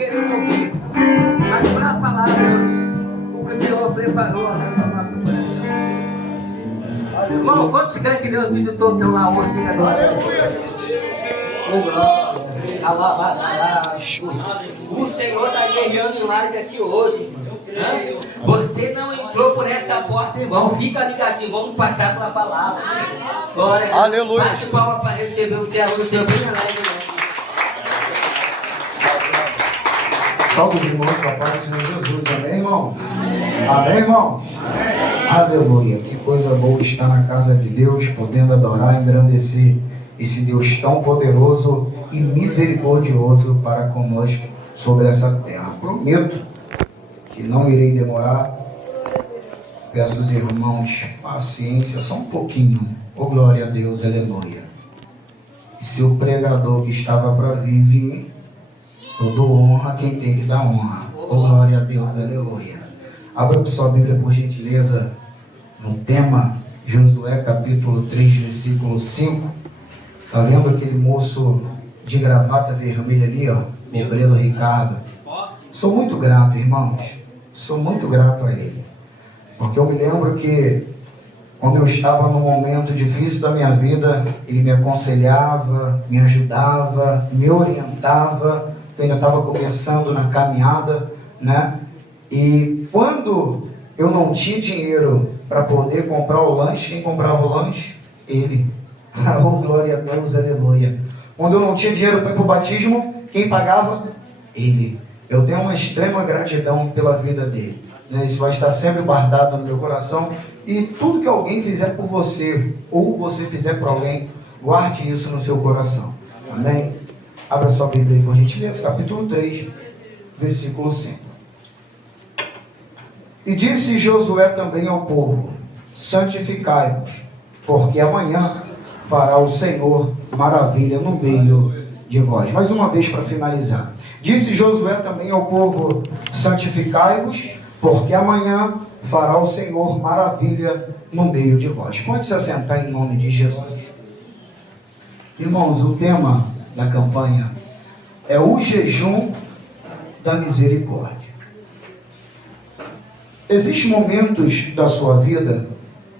querer um pouquinho. Mas para falar, Deus, o que o Senhor preparou a nossa coração. Irmão, quantos creem que Deus visitou o teu lar hoje? Fica agora. Oh, glória. O Senhor está guerreando em live aqui hoje. Você não entrou por essa porta, irmão. Fica ligadinho, vamos passar pela palavra. Glória. Aleluia. Bate palma para receber o servo do seu bem alegre. Salve os irmãos da paz do Senhor Jesus. Amém, irmão? Amém, irmão? Aleluia. Que coisa boa estar na casa de Deus, podendo adorar e engrandecer esse Deus tão poderoso e misericordioso para conosco sobre essa terra. Prometo que não irei demorar. Peço aos irmãos paciência, só um pouquinho. Oh, glória a Deus, aleluia. E se o pregador que estava para vir, eu dou honra a quem tem que dar honra. Oh, glória a Deus, aleluia. Abra sua Bíblia, por gentileza, no tema Josué capítulo 3, versículo 5. Está vendo aquele moço de gravata vermelha ali, ó? Meu obreiro Ricardo. Sou muito grato, irmãos. Sou muito grato a ele. Porque eu me lembro que quando eu estava num momento difícil da minha vida, ele me aconselhava, me ajudava, me orientava. Eu ainda estava começando na caminhada, né? E quando eu não tinha dinheiro para poder comprar o lanche, quem comprava o lanche? Ele. Oh, glória a Deus, aleluia. Quando eu não tinha dinheiro para ir para o batismo, quem pagava? Ele. Eu tenho uma extrema gratidão pela vida dele, né? Isso vai estar sempre guardado no meu coração. E tudo que alguém fizer por você, ou você fizer por alguém, guarde isso no seu coração. Amém? Abra sua Bíblia aí, por gentileza, capítulo 3, versículo 5. E disse Josué também ao povo: santificai-vos, porque amanhã fará o Senhor maravilha no meio de vós. Mais uma vez para finalizar. Disse Josué também ao povo: santificai-vos, porque amanhã fará o Senhor maravilha no meio de vós. Pode se assentar em nome de Jesus. Irmãos, o tema da campanha é o jejum da misericórdia. Existem momentos da sua vida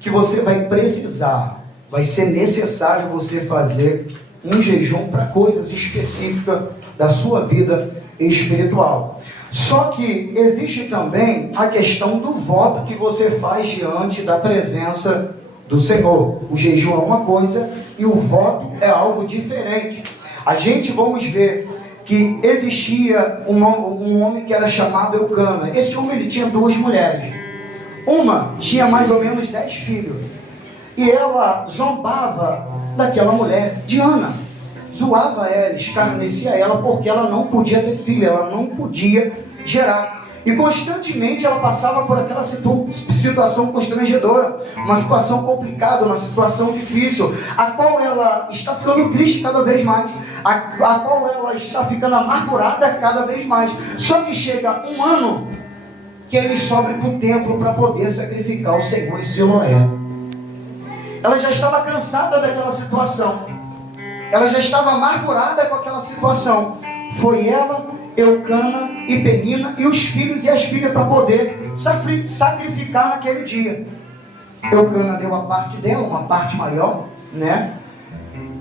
que você vai precisar, vai ser necessário você fazer um jejum para coisas específicas da sua vida espiritual. Só que existe também a questão do voto que você faz diante da presença do Senhor. O jejum é uma coisa e o voto é algo diferente. A gente, vamos ver que existia um homem que era chamado Eucana. Esse homem, ele tinha duas mulheres. Uma tinha mais ou menos 10 filhos. E ela zombava daquela mulher, Diana. Zoava ela, escarnecia ela, porque ela não podia ter filho, ela não podia gerar. E constantemente ela passava por aquela situação constrangedora, uma situação complicada, uma situação difícil, a qual ela está ficando triste cada vez mais, a qual ela está ficando amargurada cada vez mais. Só que chega um ano que ele sobe para o templo para poder sacrificar o Senhor em Siloé. Ela já estava cansada daquela situação, ela já estava amargurada com aquela situação. Foi ela, Eucana e Penina e os filhos e as filhas para poder sacrificar naquele dia. Eucana deu a parte dela, uma parte maior, né?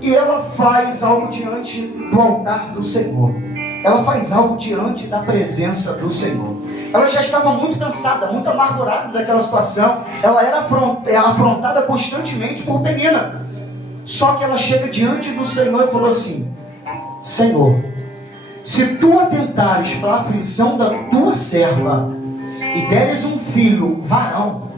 E ela faz algo diante do altar do Senhor. Ela faz algo diante da presença do Senhor. Ela já estava muito cansada, muito amargurada daquela situação. Ela era afrontada constantemente por Penina. Só que ela chega diante do Senhor e falou assim: Senhor, se tu atentares para a aflição da tua serva e deres um filho varão,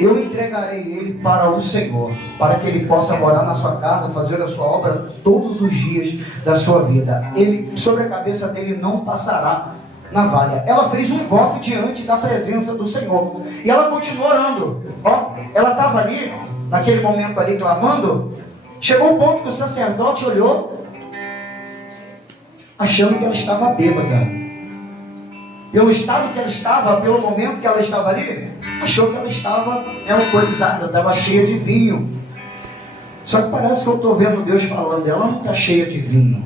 eu entregarei ele para o Senhor, para que ele possa morar na sua casa, fazer a sua obra todos os dias da sua vida. Ele, sobre a cabeça dele não passará navalha. Ela fez um voto diante da presença do Senhor. E ela continuou orando. Ela estava ali, naquele momento ali, clamando. Chegou o ponto que o sacerdote olhou, achando que ela estava bêbada. Pelo estado que ela estava, pelo momento que ela estava ali, achou que ela estava alcoolizada, estava cheia de vinho. Só que parece que eu estou vendo Deus falando, ela não está cheia de vinho,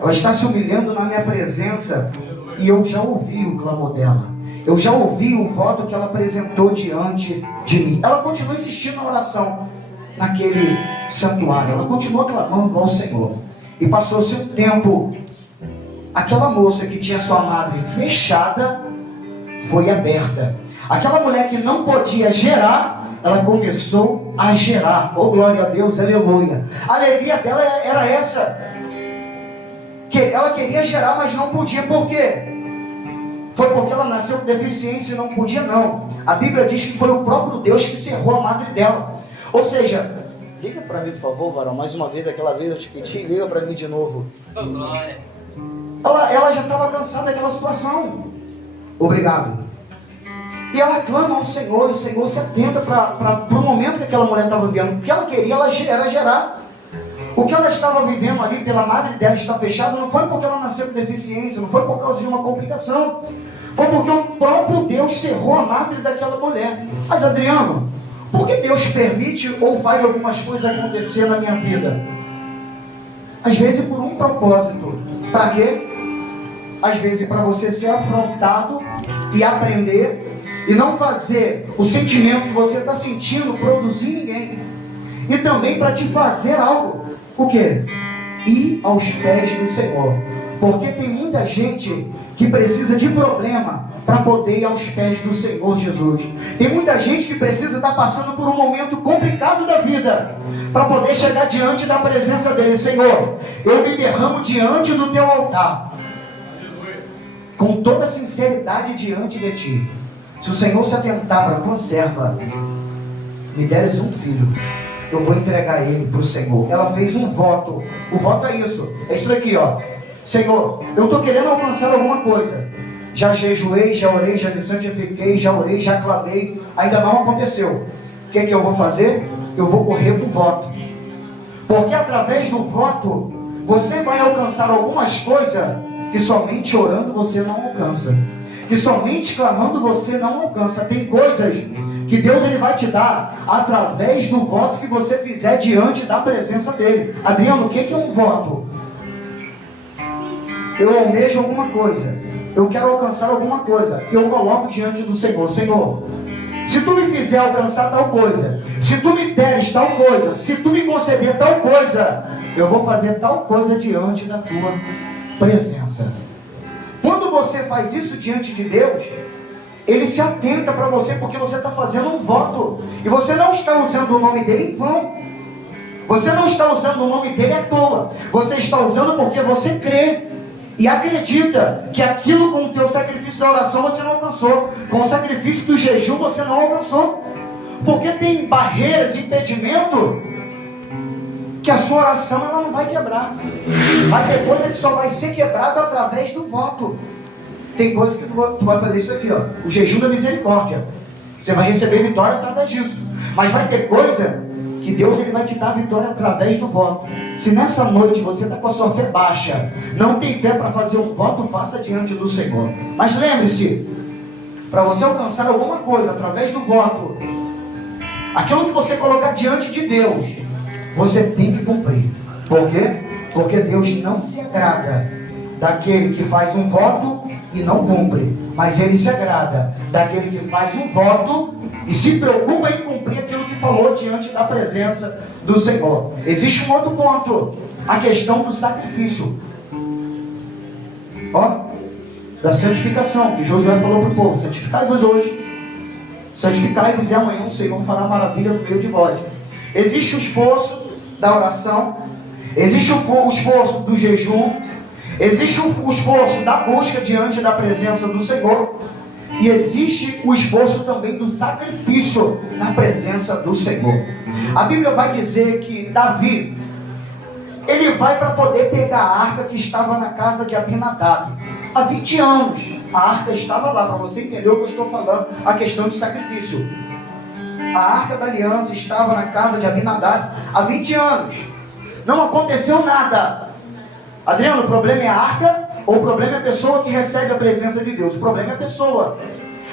Ela está se humilhando na minha presença. E eu já ouvi o clamor dela. Eu já ouvi o voto que ela apresentou diante de mim. Ela continua insistindo na oração, naquele santuário. Ela continuou clamando ao Senhor. E passou-se um tempo. Aquela moça que tinha sua madre fechada foi aberta. Aquela mulher que não podia gerar, ela começou a gerar. Oh, glória a Deus, aleluia. A alegria dela era essa. Que ela queria gerar, mas não podia. Por quê? Foi porque ela nasceu com deficiência e não podia, não. A Bíblia diz que foi o próprio Deus que cerrou a madre dela. Ou seja, liga para mim, por favor, varão. Mais uma vez, aquela vez eu te pedi, liga para mim de novo. Oh, glória. Ela já estava cansada daquela situação. Obrigado. E ela clama ao Senhor, e o Senhor se atenta para o momento que aquela mulher estava vivendo. O que ela queria era gerar. O que ela estava vivendo ali pela madre dela estar fechada, não foi porque ela nasceu com deficiência, não foi por causa de uma complicação. Foi porque o próprio Deus cerrou a madre daquela mulher. Mas Adriano, por que Deus permite ou faz algumas coisas acontecer na minha vida? Às vezes por um propósito. Para quê? Às vezes para você ser afrontado e aprender e não fazer o sentimento que você está sentindo produzir ninguém. E também para te fazer algo. O quê? Ir aos pés do Senhor. Porque tem muita gente que precisa de problema para poder ir aos pés do Senhor Jesus. Tem muita gente que precisa estar passando por um momento complicado da vida para poder chegar diante da presença dele. Senhor, eu me derramo diante do teu altar com toda sinceridade diante de ti. Se o Senhor se atentar para a tua serva, me deres um filho, eu vou entregar ele para o Senhor. Ela fez um voto. O voto é isso. É isso daqui, ó. Senhor, eu estou querendo alcançar alguma coisa. Já jejuei, já orei, já me santifiquei, já orei, já clamei. Ainda não aconteceu. O que é que eu vou fazer? Eu vou correr para o voto. Porque através do voto, você vai alcançar algumas coisas que somente orando você não alcança. Que somente clamando você não alcança. Tem coisas que Deus ele vai te dar através do voto que você fizer diante da presença dele. Adriano, o que é um voto? Eu almejo alguma coisa, eu quero alcançar alguma coisa, eu coloco diante do Senhor. Senhor, se tu me fizer alcançar tal coisa, se tu me deres tal coisa, se tu me conceder tal coisa, eu vou fazer tal coisa diante da tua presença. Quando você faz isso diante de Deus, Ele se atenta para você, porque você está fazendo um voto. E você não está usando o nome dele em vão. Você não está usando o nome dele à toa. Você está usando porque você crê e acredita que aquilo com o teu sacrifício da oração você não alcançou. Com o sacrifício do jejum você não alcançou. Porque tem barreiras, impedimento, que a sua oração ela não vai quebrar. Vai ter coisa que só vai ser quebrada através do voto. Tem coisa que tu vai fazer isso aqui, ó, o jejum da misericórdia. Você vai receber vitória através disso. Mas vai ter coisa que Deus ele vai te dar vitória através do voto. Se nessa noite você está com a sua fé baixa, não tem fé para fazer um voto, faça diante do Senhor. Mas lembre-se, para você alcançar alguma coisa através do voto, aquilo que você colocar diante de Deus, você tem que cumprir. Por quê? Porque Deus não se agrada daquele que faz um voto e não cumpre, mas Ele se agrada daquele que faz um voto e se preocupa em cumprir aquilo que falou diante da presença do Senhor. Existe um outro ponto, a questão do sacrifício, ó, da santificação, que Josué falou para o povo: santificai-vos hoje, santificai-vos e amanhã o Senhor fará maravilha no meio de vós. Existe o esforço da oração, existe o esforço do jejum, existe o esforço da busca diante da presença do Senhor, e existe o esforço também do sacrifício na presença do Senhor. A Bíblia vai dizer que Davi, ele vai para poder pegar a arca que estava na casa de Abinadab. Há 20 anos a arca estava lá, para você entender o que eu estou falando, a questão de sacrifício. A arca da aliança estava na casa de Abinadab há 20 anos. Não aconteceu nada. Adriano, o problema é a arca ou o problema é a pessoa que recebe a presença de Deus? O problema é a pessoa.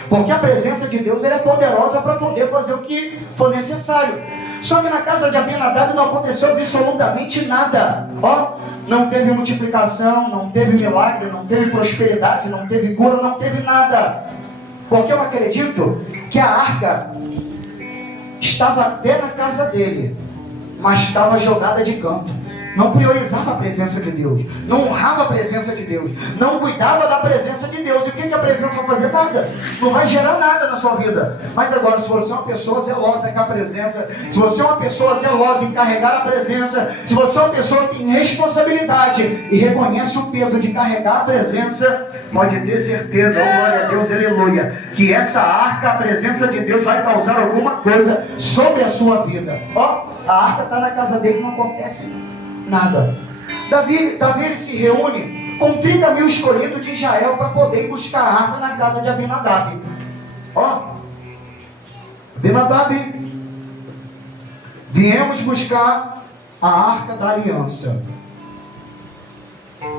Porque a presença de Deus ela é poderosa para poder fazer o que for necessário. Só que na casa de Abinadab não aconteceu absolutamente nada. Ó, não teve multiplicação, não teve milagre, não teve prosperidade, não teve cura, não teve nada. Porque eu acredito que a arca estava até na casa dele, mas estava jogada de canto. Não priorizava a presença de Deus, não honrava a presença de Deus, não cuidava da presença de Deus. E o que a presença vai fazer? Nada, não vai gerar nada na sua vida. Mas agora, se você é uma pessoa zelosa com a presença, se você é uma pessoa zelosa em carregar a presença, se você é uma pessoa que tem responsabilidade e reconhece o peso de carregar a presença, pode ter certeza, oh glória a Deus, aleluia, que essa arca, a presença de Deus vai causar alguma coisa sobre a sua vida. Ó, a arca está na casa dele, não acontece nada. Davi ele se reúne com 30 mil escolhidos de Israel para poder ir buscar a arca na casa de Abinadab. Ó, Abinadab, viemos buscar a arca da aliança.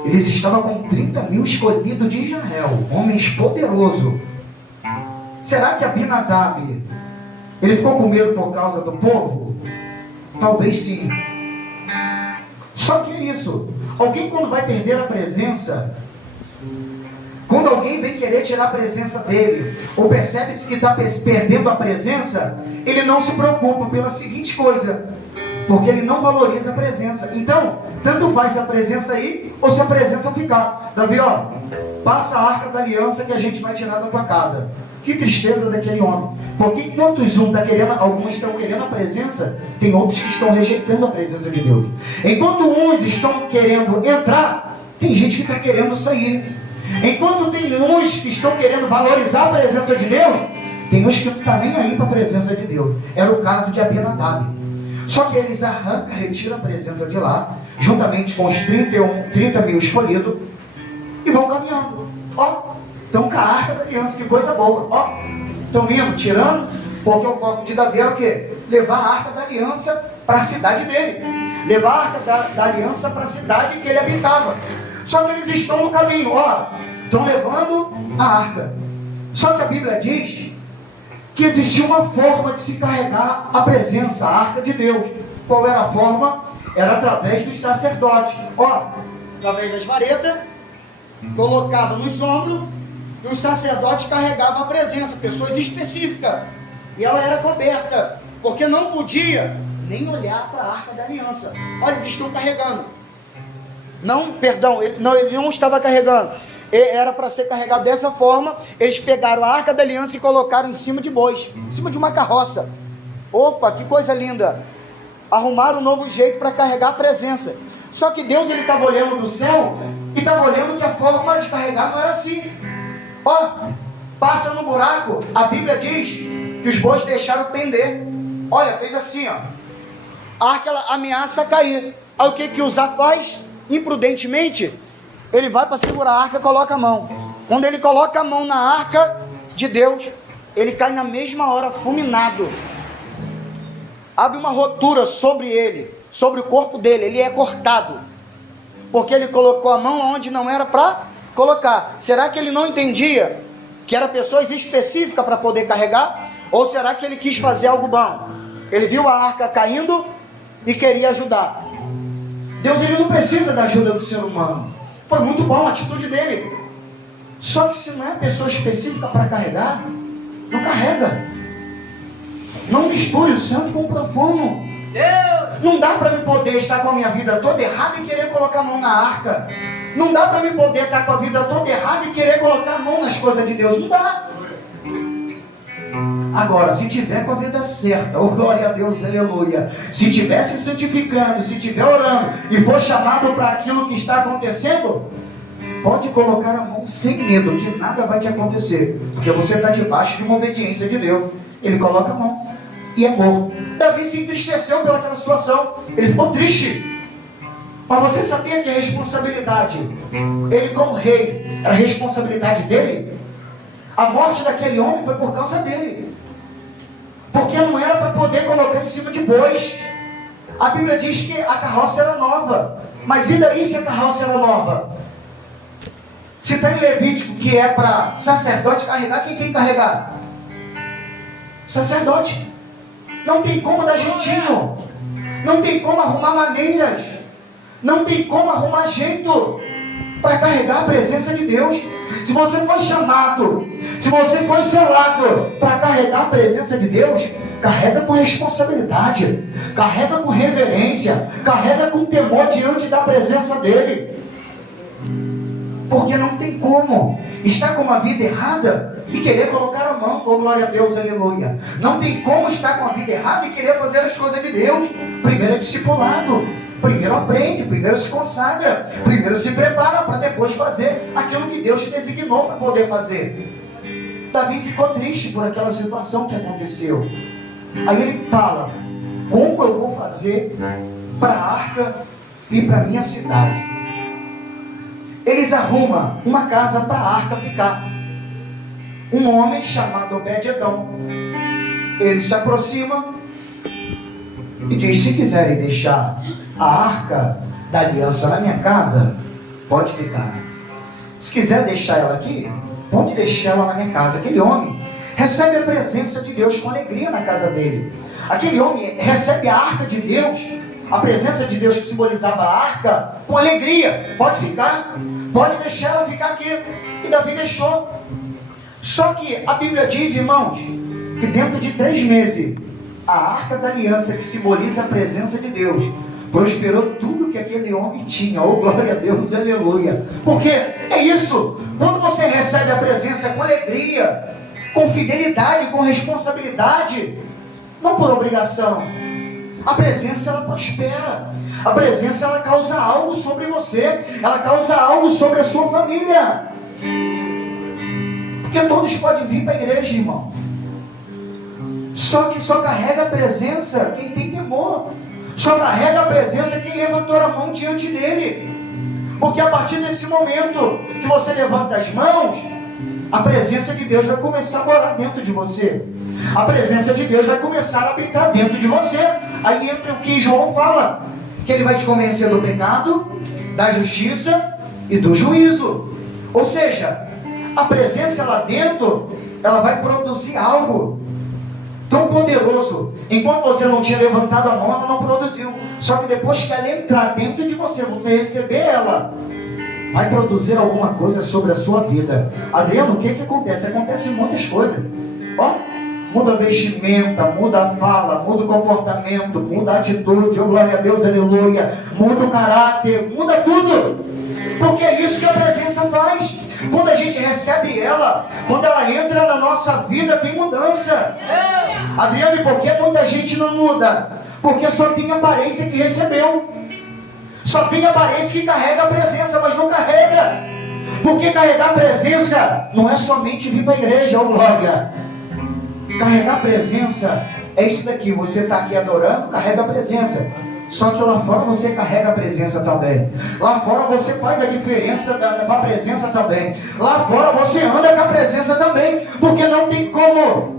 Eles estavam com 30 mil escolhidos de Israel, homens poderosos. Será que Abinadab ele ficou com medo por causa do povo? Talvez sim. Só que é isso. Alguém quando vai perder a presença, quando alguém vem querer tirar a presença dele, ou percebe-se que está perdendo a presença, ele não se preocupa pela seguinte coisa, porque ele não valoriza a presença. Então, tanto faz se a presença ir, ou se a presença ficar. Davi, ó, passa a arca da aliança que a gente vai tirar da tua casa. Que tristeza daquele homem. Porque enquanto alguns estão querendo a presença, tem outros que estão rejeitando a presença de Deus. Enquanto uns estão querendo entrar, tem gente que está querendo sair. Enquanto tem uns que estão querendo valorizar a presença de Deus, tem uns que não estão nem aí para a presença de Deus. Era o caso de Abinadab. Só que eles retiram a presença de lá, juntamente com os 30 mil escolhidos, e vão caminhando. Ó, estão com a arca da aliança, que coisa boa. Ó, estão indo, tirando, porque o foco de Davi era o quê? Levar a arca da aliança para a cidade dele. Levar a arca da aliança para a cidade que ele habitava. Só que eles estão no caminho, ó, estão levando a arca. Só que a Bíblia diz que existia uma forma de se carregar a presença, a arca de Deus. Qual era a forma? Era através dos sacerdotes. Ó, através das varetas, colocava nos ombros, e os sacerdotes carregavam a presença, pessoas específicas, e ela era coberta, porque não podia nem olhar para a arca da aliança. Olha, eles estão carregando. Não, perdão, ele não estava carregando. Era para ser carregado dessa forma. Eles pegaram a arca da aliança e colocaram em cima de bois, em cima de uma carroça. Opa, que coisa linda. Arrumaram um novo jeito para carregar a presença. Só que Deus, ele estava olhando do céu e estava olhando que a forma de carregar não era assim. Ó, passa no buraco. A Bíblia diz que os bois deixaram pender. Olha, fez assim, ó. A arca, ela ameaça cair. Aí o que o Zá faz? Imprudentemente, ele vai para segurar a arca e coloca a mão. Quando ele coloca a mão na arca de Deus, ele cai na mesma hora fulminado. Abre uma rotura sobre ele, sobre o corpo dele. Ele é cortado, porque ele colocou a mão onde não era para colocar. Será que ele não entendia que eram pessoas específicas para poder carregar? Ou será que ele quis fazer algo bom? Ele viu a arca caindo e queria ajudar. Deus, ele não precisa da ajuda do ser humano. Foi muito bom a atitude dele. Só que se não é pessoa específica para carregar, não carrega. Não misture o santo com o profano. Não dá para me poder estar com a minha vida toda errada e querer colocar a mão na arca. Não dá para me poder estar com a vida toda errada e querer colocar a mão nas coisas de Deus. Não dá. Agora, se tiver com a vida certa, oh glória a Deus, aleluia, se tiver se santificando, se tiver orando e for chamado para aquilo que está acontecendo, pode colocar a mão sem medo, que nada vai te acontecer, porque você está debaixo de uma obediência de Deus. Ele coloca a mão e é morto. Davi se entristeceu pelaquela situação, ele ficou triste. Mas você sabia que a responsabilidade, ele como rei, era a responsabilidade dele? A morte daquele homem foi por causa dele, porque não era para poder colocar em cima de bois. A Bíblia diz que a carroça era nova, mas e daí se a carroça era nova? Se está em Levítico que é para sacerdote carregar, quem tem que carregar? Sacerdote. Não tem como dar jeitinho, não tem como arrumar maneiras. Não tem como arrumar jeito para carregar a presença de Deus. Se você foi chamado, se você foi selado para carregar a presença de Deus, carrega com responsabilidade, carrega com reverência, carrega com temor diante da presença dele. Porque não tem como estar com uma vida errada e querer colocar a mão, oh glória a Deus, aleluia. Não tem como estar com a vida errada e querer fazer as coisas de Deus. Primeiro é discipulado, primeiro aprende, primeiro se consagra, primeiro se prepara para depois fazer aquilo que Deus te designou para poder fazer. Davi ficou triste por aquela situação que aconteceu. Aí ele fala: como eu vou fazer para a arca e para a minha cidade? Eles arrumam uma casa para a arca ficar. Um homem chamado Obed-edom, ele se aproxima e diz: se quiserem deixar a arca da aliança na minha casa, pode ficar. Se quiser deixar ela aqui, pode deixar ela na minha casa. Aquele homem recebe a presença de Deus com alegria na casa dele. Aquele homem recebe a arca de Deus, a presença de Deus que simbolizava a arca, com alegria. Pode ficar, pode deixar ela ficar aqui. E Davi deixou. Só que a Bíblia diz, irmãos, que dentro de 3 meses, a arca da aliança, que simboliza a presença de Deus, prosperou tudo que aquele homem tinha. Oh glória a Deus, aleluia. Porque é isso, quando você recebe a presença com alegria, com fidelidade, com responsabilidade, não por obrigação, a presença ela prospera. A presença ela causa algo sobre você, ela causa algo sobre a sua família. Porque todos podem vir para a igreja, irmão, só que só carrega a presença quem tem temor. Só carrega a presença quem levantou a mão diante dele. Porque a partir desse momento que você levanta as mãos, a presença de Deus vai começar a morar dentro de você. A presença de Deus vai começar a habitar dentro de você. Aí entra o que João fala, que ele vai te convencer do pecado, da justiça e do juízo. Ou seja, a presença lá dentro, ela vai produzir algo tão poderoso. Enquanto você não tinha levantado a mão, ela não produziu. Só que depois que ela entrar dentro de você, você receber ela, vai produzir alguma coisa sobre a sua vida. Adriano, o que acontece? Acontecem muitas coisas. Ó, muda a vestimenta, muda a fala, muda o comportamento, muda a atitude, oh glória a Deus, aleluia. Muda o caráter, muda tudo. Porque é isso que a presença faz. Quando a gente recebe ela, quando ela entra na nossa vida, tem mudança. Adriano, e por que muita gente não muda? Porque só tem aparência que recebeu. Só tem aparência que carrega a presença, mas não carrega. Porque carregar a presença não é somente vir para a igreja, oh glória. Carregar a presença é isso daqui. Você está aqui adorando, carrega a presença. Só que lá fora você carrega a presença também. Lá fora você faz a diferença com a presença também. Lá fora você anda com a presença também. Porque não tem como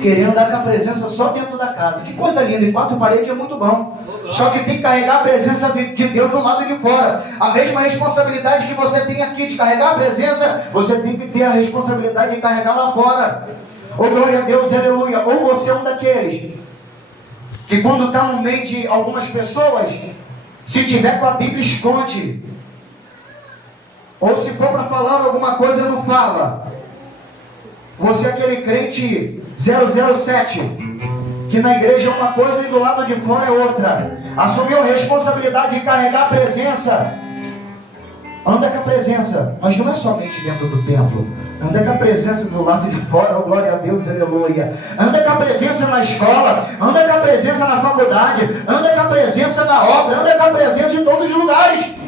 querer andar com a presença só dentro da casa. Que coisa linda, em 4 paredes é muito bom. Só que tem que carregar a presença de Deus do lado de fora. A mesma responsabilidade que você tem aqui de carregar a presença, você tem que ter a responsabilidade de carregar lá fora. Oh glória a Deus, aleluia. Ou você é um daqueles que quando está no meio de algumas pessoas, se tiver com a Bíblia esconde, ou se for para falar alguma coisa não fala. Você é aquele crente 007, que na igreja é uma coisa e do lado de fora é outra. Assumiu a responsabilidade de carregar a presença. Anda com a presença, mas não é somente dentro do templo. Anda com a presença do lado de fora, oh glória a Deus, aleluia. Anda com a presença na escola, anda com a presença na faculdade, anda com a presença na obra, anda com a presença em todos os lugares.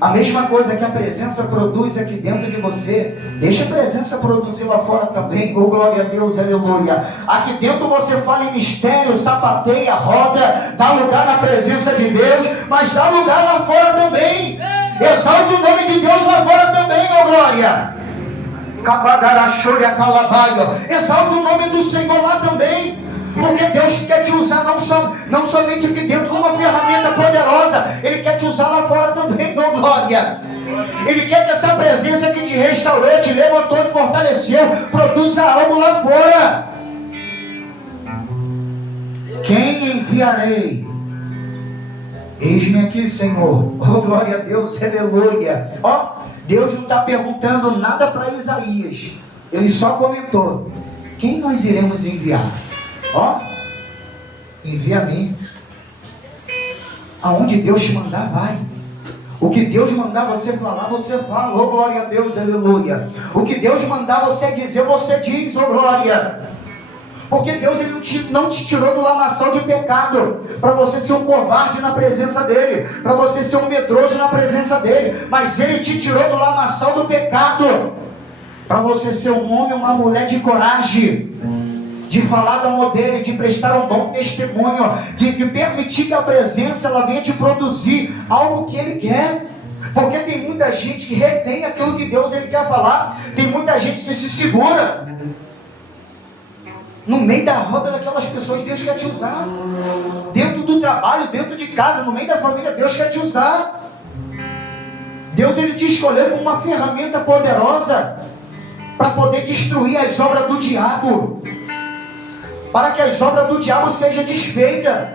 A mesma coisa que a presença produz aqui dentro de você, deixa a presença produzir lá fora também, oh glória a Deus, aleluia. Aqui dentro você fala em mistério, sapateia, roda, dá lugar na presença de Deus, mas dá lugar lá fora também. Exalte o nome de Deus lá fora também, oh glória. Exalte o nome do Senhor lá também. Porque Deus quer te usar não somente aqui dentro como uma ferramenta poderosa, Ele quer te usar lá fora também, oh glória. Ele quer que essa presença que te restaurou, te levantou, te fortaleceu, produza algo lá fora. Quem enviarei? Eis-me aqui, Senhor. Oh, glória a Deus, aleluia. Ó, Deus não está perguntando nada para Isaías. Ele só comentou: quem nós iremos enviar? Ó, envia a mim. Aonde Deus te mandar, vai. O que Deus mandar você falar, você fala. Oh, glória a Deus, aleluia. O que Deus mandar você dizer, você diz. Oh, glória. Porque Deus ele não te tirou do lamaçal de pecado para você ser um covarde na presença dele, para você ser um medroso na presença dele, mas ele te tirou do lamaçal do pecado para você ser um homem, uma mulher de coragem, de falar do amor dele, de prestar um bom testemunho, de permitir que a presença ela venha te produzir algo que ele quer. Porque tem muita gente que retém aquilo que Deus ele quer falar, tem muita gente que se segura no meio da roda daquelas pessoas. Deus quer te usar dentro do trabalho, dentro de casa, no meio da família. Deus quer te usar. Deus ele te escolheu como uma ferramenta poderosa para poder destruir as obras do diabo, para que as obras do diabo sejam desfeitas,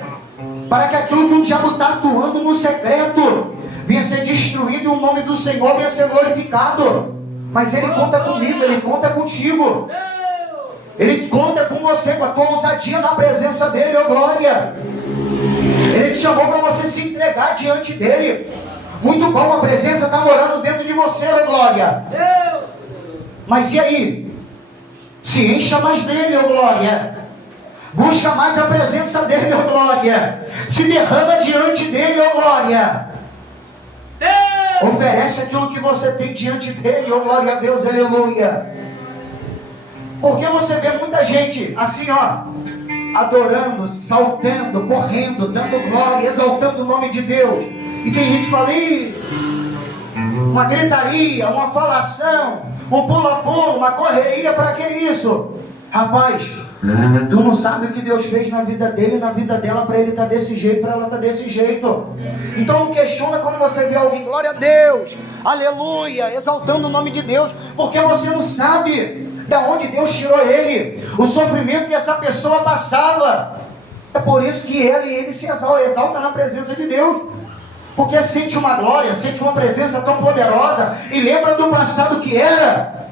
para que aquilo que o diabo está atuando no secreto venha ser destruído e o nome do Senhor venha ser glorificado. Mas ele conta comigo, ele conta contigo, ele conta com você, com a tua ousadia na presença dele. Oh glória. Ele te chamou para você se entregar diante dele. Muito bom, a presença está morando dentro de você. Oh glória. Mas e aí? Se encha mais dele. Oh glória. Busca mais a presença dele. Oh glória. Se derrama diante dele. Oh glória. Oferece aquilo que você tem diante dele. Oh glória a Deus, aleluia. Porque você vê muita gente assim, ó, adorando, saltando, correndo, dando glória, exaltando o nome de Deus. E tem gente que fala: ih, uma gritaria, uma falação, um pula-pula, uma correria, para que isso? Rapaz, tu não sabe o que Deus fez na vida dele e na vida dela, para ele estar desse jeito, para ela estar desse jeito. Então não questiona quando você vê alguém, glória a Deus, aleluia, exaltando o nome de Deus, porque você não sabe da onde Deus tirou ele, o sofrimento que essa pessoa passava. É por isso que ele se exalta na presença de Deus, porque sente uma glória, sente uma presença tão poderosa, e lembra do passado que era,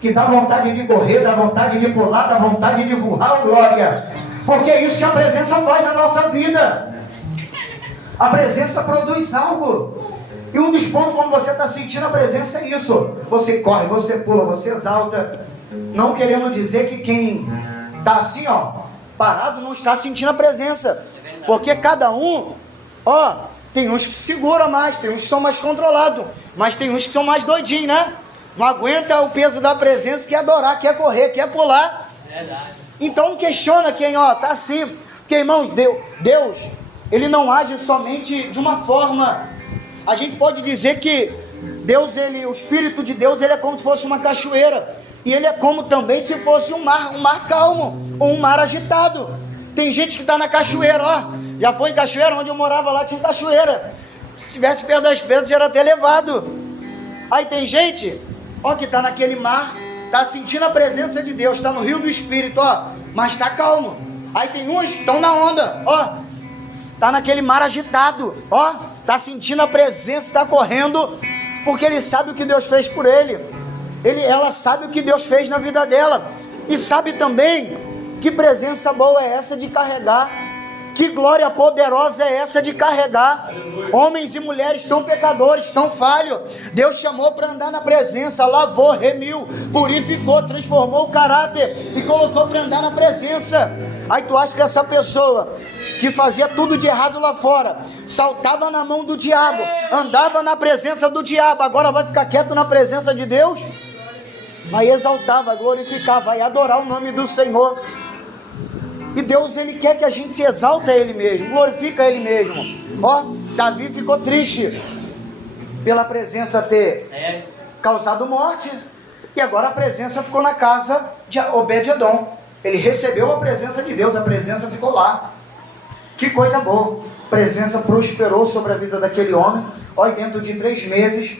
que dá vontade de correr, dá vontade de pular, dá vontade de voar. Glória. Porque é isso que a presença faz na nossa vida. A presença produz algo. E um dos pontos quando você está sentindo a presença é isso: você corre, você pula, você exalta. Não querendo dizer que quem está assim, ó, parado, não está sentindo a presença. Porque cada um, ó, tem uns que seguram mais, tem uns que são mais controlados, mas tem uns que são mais doidinhos, né? Não aguenta o peso da presença, quer adorar, quer correr, quer pular. Então não questiona quem, ó, tá assim. Porque, irmãos, Deus, ele não age somente de uma forma. A gente pode dizer que Deus, o Espírito de Deus, ele é como se fosse uma cachoeira. E ele é como também se fosse um mar calmo, ou um mar agitado. Tem gente que está na cachoeira, ó. Já foi em cachoeira, onde eu morava lá tinha cachoeira. Se estivesse perto das pedras, já era até levado. Aí tem gente, ó, que está naquele mar, está sentindo a presença de Deus, está no rio do Espírito, ó, mas está calmo. Aí tem uns que estão na onda, ó, está naquele mar agitado, ó, está sentindo a presença, está correndo, porque ele sabe o que Deus fez por ele. Ela sabe o que Deus fez na vida dela, e sabe também que presença boa é essa de carregar, que glória poderosa é essa de carregar homens e mulheres tão pecadores, tão falhos. Deus chamou para andar na presença, lavou, remiu, purificou, transformou o caráter e colocou para andar na presença. Aí tu acha que essa pessoa que fazia tudo de errado lá fora, saltava na mão do diabo, andava na presença do diabo, agora vai ficar quieto na presença de Deus? Vai exaltar, vai glorificar, vai adorar o nome do Senhor. E Deus, ele quer que a gente se exalte a ele mesmo, glorifica a ele mesmo. Ó, Davi ficou triste pela presença ter causado morte, e agora a presença ficou na casa de Obed-edom. Ele recebeu a presença de Deus, a presença ficou lá. Que coisa boa. A presença prosperou sobre a vida daquele homem. Ó, e dentro de 3 meses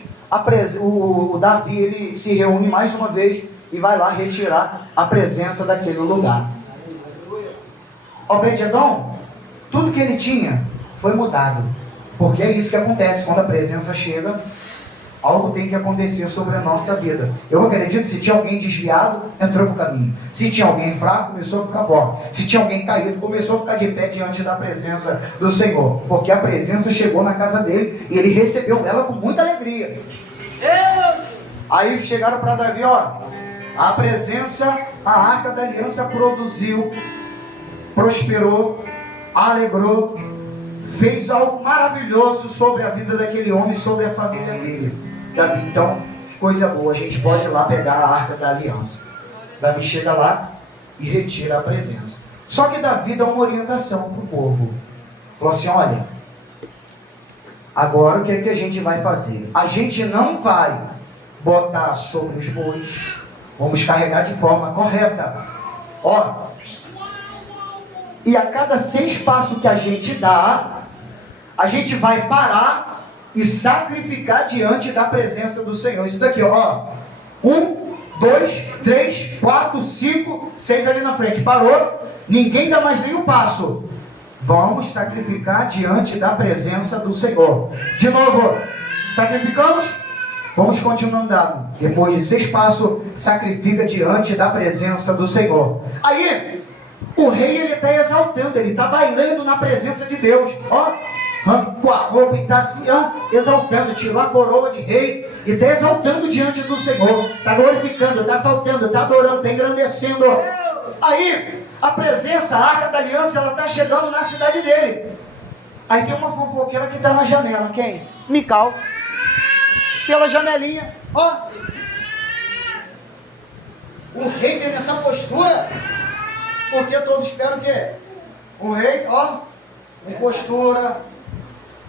o Davi, ele se reúne mais uma vez e vai lá retirar a presença daquele lugar. Obed-edom, Tudo que ele tinha foi mudado. Porque é isso que acontece quando a presença chega. Algo tem que acontecer sobre a nossa vida. Eu acredito que se tinha alguém desviado, entrou para o caminho. Se tinha alguém fraco, começou a ficar forte. Se tinha alguém caído, começou a ficar de pé diante da presença do Senhor. Porque a presença chegou na casa dele e ele recebeu ela com muita alegria. Aí chegaram para Davi, ó, a presença, a arca da aliança produziu, prosperou, alegrou, fez algo maravilhoso sobre a vida daquele homem, sobre a família dele. Davi, então, que coisa boa, a gente pode ir lá pegar a arca da aliança. Davi chega lá e retira a presença. Só que Davi dá uma orientação para o povo. Falou assim, olha, agora o que é que a gente vai fazer? A gente não vai botar sobre os bois, vamos carregar de forma correta. Ó, e a cada 6 passos que a gente dá, a gente vai parar e sacrificar diante da presença do Senhor. Isso daqui, ó. 1, 2, 3, 4, 5, 6 ali na frente. Parou. Ninguém dá mais nenhum passo. Vamos sacrificar diante da presença do Senhor. De novo. Sacrificamos? Vamos continuar andando. Depois de 6 passos, sacrifica diante da presença do Senhor. Aí, o rei, ele está exaltando, ele está bailando na presença de Deus. Ó. Arrancou a roupa e está assim, exaltando, tirou a coroa de rei e está exaltando diante do Senhor, está glorificando, está saltando, está adorando, está engrandecendo. Aí, a presença, a arca da aliança, ela está chegando na cidade dele. Aí tem uma fofoqueira que está na janela, quem? Mical. Pela janelinha, ó. O rei tem essa postura, porque todos esperam o quê? O rei, ó, com postura,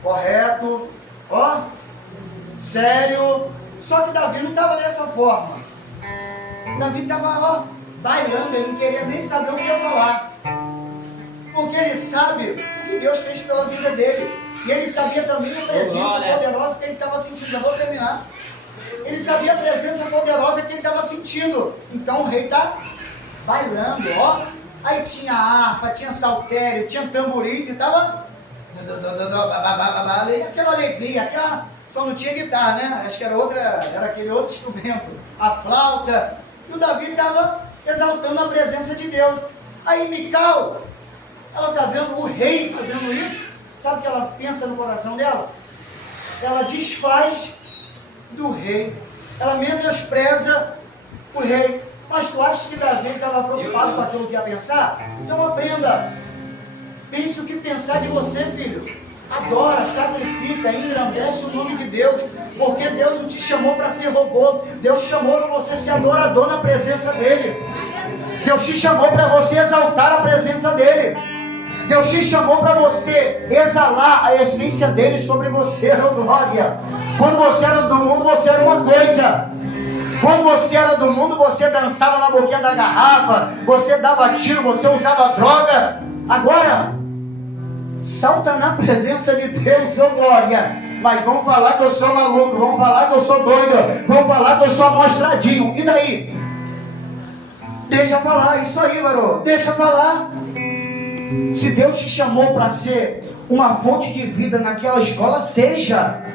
correto, ó, sério. Só que Davi não estava dessa forma. Davi estava, ó, bailando, ele não queria nem saber o que ia falar. Porque ele sabe o que Deus fez pela vida dele. E ele sabia também a presença poderosa que ele estava sentindo. Já vou terminar. Ele sabia a presença poderosa que ele estava sentindo. Então o rei está bailando, ó. Aí tinha harpa, tinha saltério, tinha tamborins e estava... aquela alegria, aquela... só não tinha guitarra, né? Acho que era aquele outro instrumento, a flauta. E o Davi estava exaltando a presença de Deus. Aí Mical, ela está vendo o rei fazendo isso. Sabe o que ela pensa no coração dela? Ela desfaz do rei, ela menospreza o rei. Mas tu acha que Davi estava preocupado com aquilo que ia pensar? Então aprenda. Pense o que pensar de você, filho. Adora, sacrifica, engrandece o nome de Deus. Porque Deus não te chamou para ser robô. Deus te chamou para você ser adorador na presença dEle. Deus te chamou para você exaltar a presença dEle. Deus te chamou para você exalar a essência dEle sobre você, oh glória. Quando você era do mundo, você era uma coisa. Quando você era do mundo, você dançava na boquinha da garrafa, você dava tiro, você usava droga. Agora, salta na presença de Deus, ô glória. Mas vão falar que eu sou maluco, vão falar que eu sou doido, vão falar que eu sou amostradinho. E daí? Deixa falar, isso aí, garoto. Deixa falar. Se Deus te chamou para ser uma fonte de vida naquela escola, seja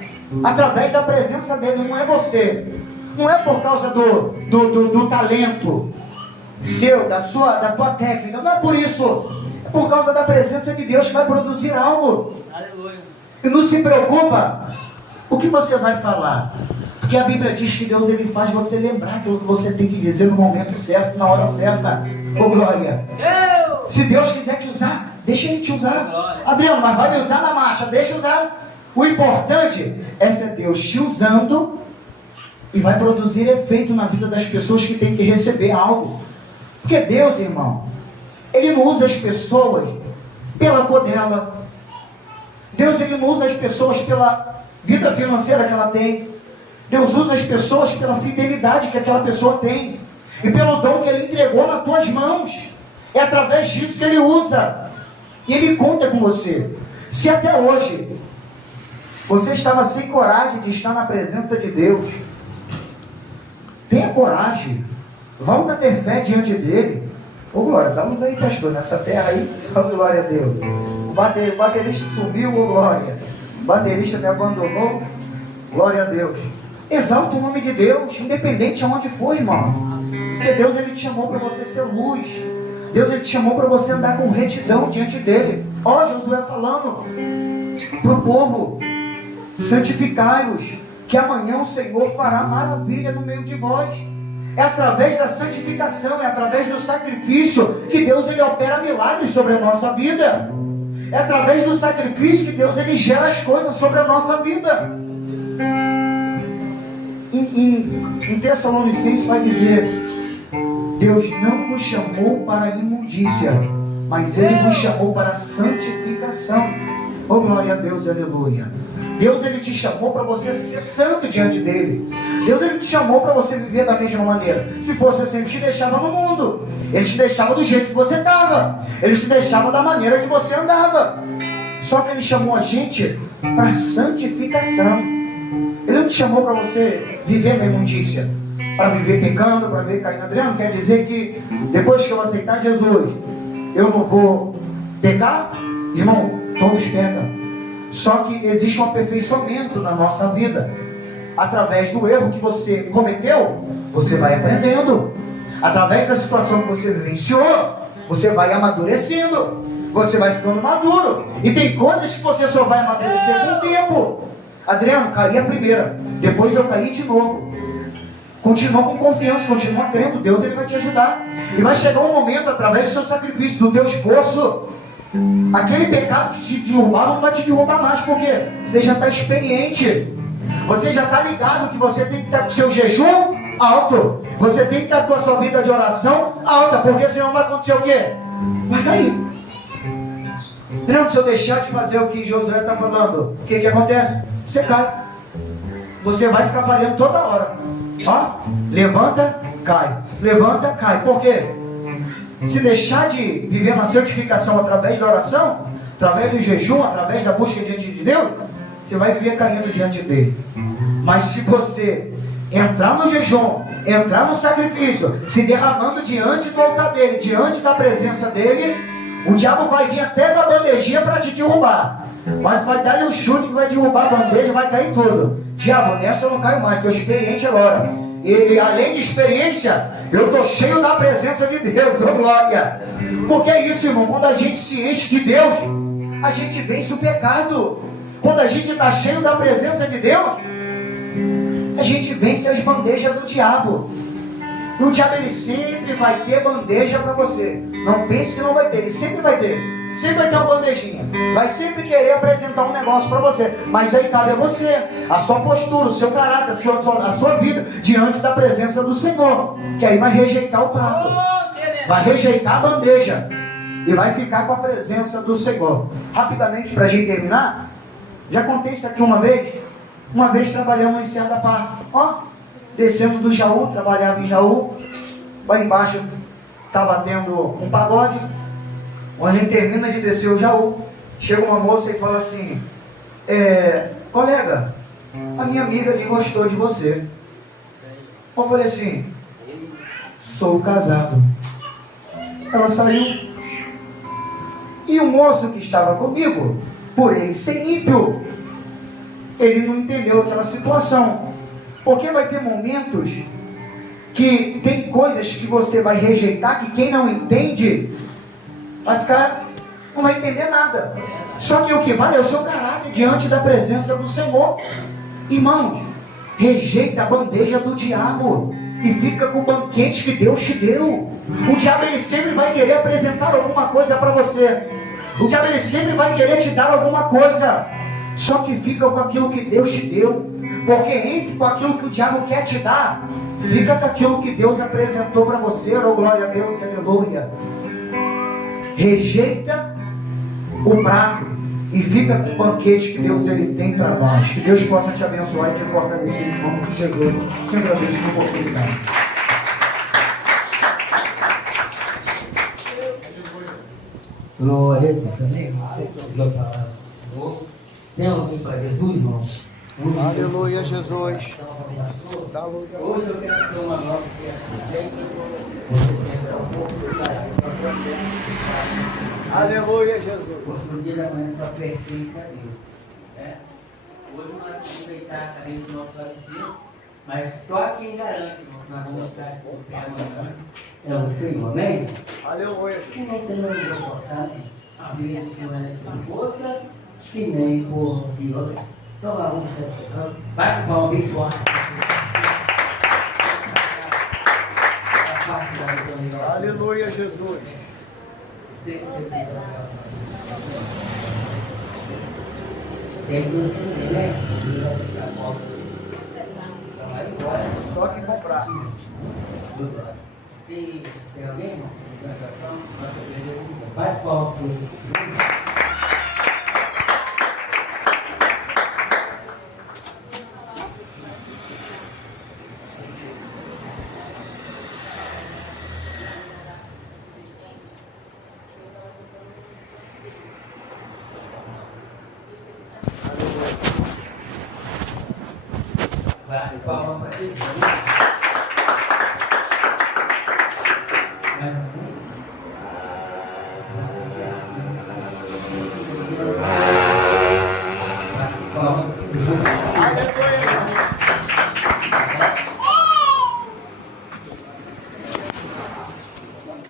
através da presença dele, não é você. Não é por causa do talento seu, da tua técnica. Não é por isso. É por causa da presença de Deus que vai produzir algo. Aleluia. E não se preocupa o que você vai falar. Porque a Bíblia diz que Deus, ele faz você lembrar aquilo que você tem que dizer no momento certo, na hora certa. Ô glória. Se Deus quiser te usar, deixa ele te usar. Adriano, mas vai me usar na marcha, deixa usar. O importante é ser Deus te usando e vai produzir efeito na vida das pessoas que têm que receber algo. Porque Deus, irmão, ele não usa as pessoas pela cor dela. Deus, ele não usa as pessoas pela vida financeira que ela tem. Deus usa as pessoas pela fidelidade que aquela pessoa tem e pelo dom que ele entregou nas tuas mãos. É através disso que ele usa. E ele conta com você. Se até hoje você estava sem coragem de estar na presença de Deus, tenha coragem. Volta a ter fé diante dele. Ô glória, dá um daí, pastor, nessa terra aí. Ô glória a Deus. baterista sumiu, ô glória. Baterista me abandonou, glória a Deus. Exalta o nome de Deus, independente de onde for, irmão. Porque Deus, Ele te chamou para você ser luz. Deus, Ele te chamou para você andar com retidão diante dEle. Ó, Josué falando para o povo: santificai-vos, que amanhã o Senhor fará maravilha no meio de vós. É através da santificação, é através do sacrifício que Deus, Ele opera milagres sobre a nossa vida. É através do sacrifício que Deus, Ele gera as coisas sobre a nossa vida. Em Tessalonicenses vai dizer: Deus não vos chamou para a imundícia, mas Ele vos chamou para a santificação. Oh, glória a Deus, aleluia. Deus, Ele te chamou para você ser santo diante dEle. Deus, Ele te chamou para você viver da mesma maneira. Se fosse assim, Ele te deixava no mundo. Ele te deixava do jeito que você estava. Ele te deixava da maneira que você andava. Só que Ele chamou a gente para santificação. Ele não te chamou para você viver na imundícia, para viver pecando, para viver caindo. Adriano, quer dizer que depois que eu aceitar Jesus, eu não vou pecar? Irmão, todos pecam. Só que existe um aperfeiçoamento na nossa vida. Através do erro que você cometeu, você vai aprendendo. Através da situação que você vivenciou, você vai amadurecendo. Você vai ficando maduro. E tem coisas que você só vai amadurecer com o tempo. Adriano, caí a primeira, depois eu caí de novo. Continua com confiança, continua crendo. Deus, Ele vai te ajudar. E vai chegar um momento, através do seu sacrifício, do teu esforço, aquele pecado que te derrubava não vai te derrubar mais. Por quê? Você já está experiente. Você já está ligado que você tem que estar com o seu jejum alto. Você tem que estar com a sua vida de oração alta. Porque senão vai acontecer o quê? Vai cair. Não, se eu deixar de fazer o que Josué está falando, o que acontece? Você cai. Você vai ficar falhando toda hora. Ó, levanta, cai. Levanta, cai. Por quê? Se deixar de viver na santificação através da oração, através do jejum, através da busca diante de Deus, você vai viver caindo diante dele. Mas se você entrar no jejum, entrar no sacrifício, se derramando diante do altar dele, diante da presença dele, o diabo vai vir até com a bandejinha para te derrubar. Mas vai dar-lhe um chute que vai derrubar a bandeja, vai cair tudo. Diabo, nessa eu não caio mais, estou experiente agora. E além de experiência, eu estou cheio da presença de Deus, oh glória. Porque é isso, irmão, quando a gente se enche de Deus, a gente vence o pecado. Quando a gente está cheio da presença de Deus, a gente vence as bandejas do diabo. E o diabo, ele sempre vai ter bandeja para você. Não pense que não vai ter, ele sempre vai ter. Sempre vai ter uma bandejinha. Vai sempre querer apresentar um negócio para você. Mas aí cabe a você, a sua postura, o seu caráter, a sua vida diante da presença do Senhor. Que aí vai rejeitar o prato, vai rejeitar a bandeja e vai ficar com a presença do Senhor. Rapidamente, para a gente terminar, já contei isso aqui uma vez. Uma vez trabalhamos em Serra da Parque. Ó, descemos do Jaú, trabalhava em Jaú. Lá embaixo estava tendo um pagode. Quando a gente termina de descer o Jaú, chega uma moça e fala assim: colega, a minha amiga ali gostou de você. Eu falei assim: sou casado. Ela saiu. E o moço que estava comigo, por ele ser ímpio, ele não entendeu aquela situação. Porque vai ter momentos que tem coisas que você vai rejeitar, que quem não entende vai ficar, não vai entender nada. Só que o que vale é o seu caráter diante da presença do Senhor. Irmãos, rejeita a bandeja do diabo e fica com o banquete que Deus te deu. O diabo, ele sempre vai querer apresentar alguma coisa para você. O diabo, ele sempre vai querer te dar alguma coisa. Só que fica com aquilo que Deus te deu. Porque entre com aquilo que o diabo quer te dar, fica com aquilo que Deus apresentou para você. Oh, glória a Deus, aleluia. Rejeita o prato e fica com o banquete que Deus, ele tem para nós. Que Deus possa te abençoar e te fortalecer em nome de Jesus. Sempre abençoe com oportunidade. Glória a Deus, amém? Você que ouviu a palavra do Senhor, tem alguém para Jesus, irmão? Aleluia, Jesus. Hoje eu quero ser uma nova criatura. Você quer um pouco do Pai. Aleluia, Jesus. Porque o dia da manhã só pertence a Deus. Né? Hoje nós vamos aproveitar a carência do nosso travesseiro, mas só quem garante que nós vamos estar até amanhã é o Senhor, amém? Aleluia. Que não tenhamos reforçado a vida que não é por força e nem por violência. Então lá vamos estar. Bate palma bem forte. Aleluia, Jesus. Tem que né? Só que comprar. Tem alguém? Faz palma. Vai, palma para ti.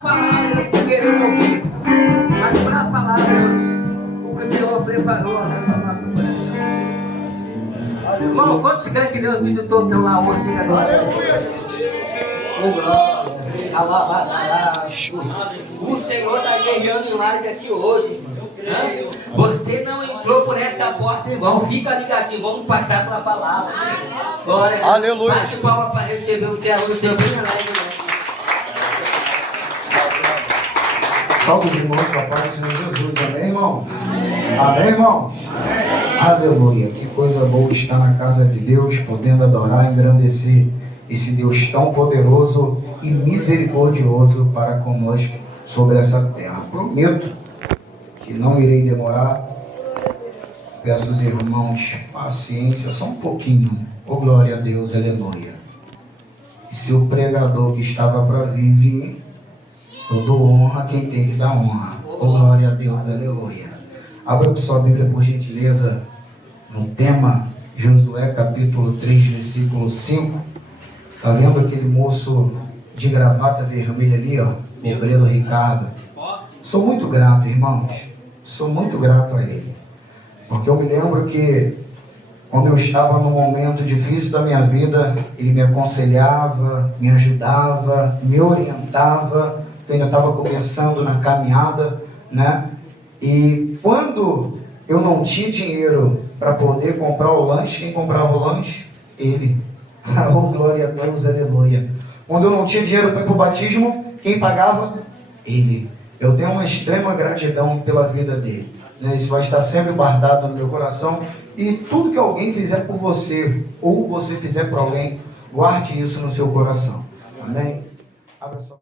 Palavra que queremos ouvir, mas para falar, Deus, o que o Senhor preparou no nosso coração. Irmão, quantos creem que Deus visitou o teu lar hoje? Oh, glória. O Senhor está guerreando em lares aqui hoje. Hã? Você não entrou por essa porta, irmão. Fica ligadinho, vamos passar pela palavra. Glória. Aleluia. Bate palma para receber o céu no seu bem alegre. Salve os irmãos, a paz do Senhor Jesus. Amém, irmão? Amém, irmão? Aleluia. Que coisa boa estar na casa de Deus, podendo adorar e engrandecer esse Deus tão poderoso e misericordioso para conosco sobre essa terra. Prometo que não irei demorar. Peço aos irmãos paciência, só um pouquinho. Oh, glória a Deus, aleluia. E se o pregador que estava para vir, eu dou honra a quem tem que dar honra. Oh, glória a Deus, aleluia. Abra sua Bíblia, por gentileza, no tema Josué capítulo 3, versículo 5. Está vendo aquele moço de gravata vermelha ali, ó? Obreiro Ricardo. Sou muito grato, irmãos. Sou muito grato a ele. Porque eu me lembro que quando eu estava num momento difícil da minha vida, ele me aconselhava, me ajudava, me orientava. Eu ainda estava começando na caminhada, né? E quando eu não tinha dinheiro para poder comprar o lanche, quem comprava o lanche? Ele. Oh, glória a Deus, aleluia. Quando eu não tinha dinheiro para ir para o batismo, quem pagava? Ele. Eu tenho uma extrema gratidão pela vida dele, né? Isso vai estar sempre guardado no meu coração. E tudo que alguém fizer por você, ou você fizer por alguém, guarde isso no seu coração. Amém? Abra sua...